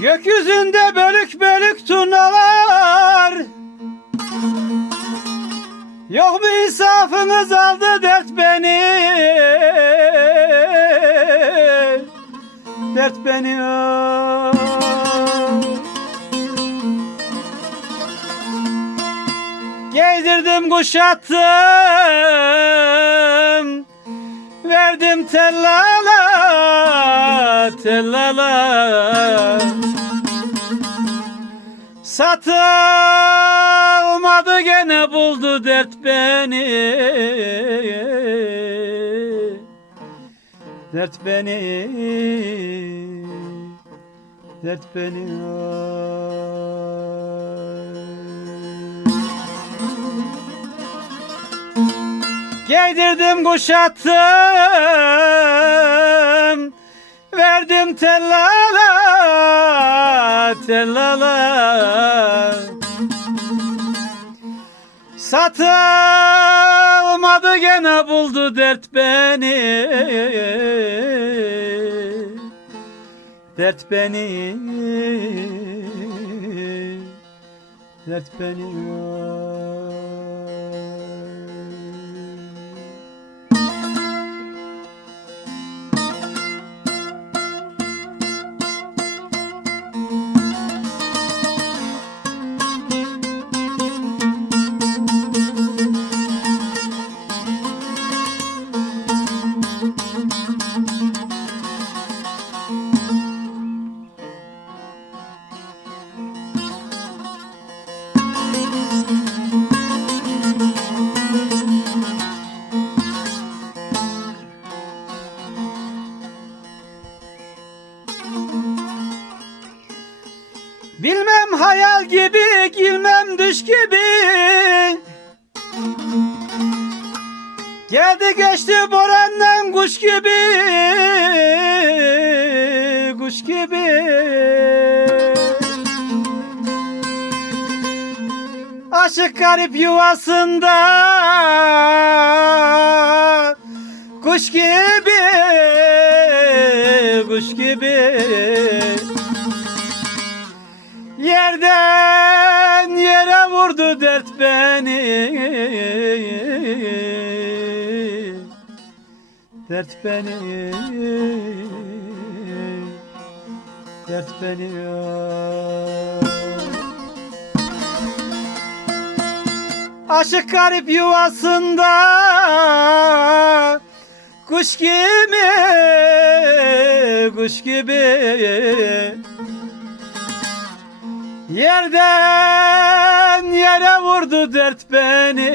Gökyüzünde bölük bölük turnalar. Yok mu insafınız aldı dert beni? Dert beni. Gezdirdim kuşattım. Verdim tellala tellala Satılmadı gene buldu dert beni. Dert beni. Dert beni. Giydirdim kuşattım. Verdim tellala tellala Satılmadı gene buldu dert beni. Dert beni. Dert beni. ay. Bilmem hayal gibi, gülmem düş gibi. Geldi geçti borandan kuş gibi, kuş gibi. Aşık garip yuvasında kuş gibi, kuş gibi. Yerden yere vurdu dert beni. Dert beni. Dert beni. Aşık garip yuvasında Kuş gibi Kuş gibi Yerden yere vurdu dert beni.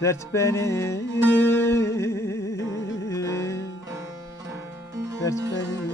Dert beni. Dert beni.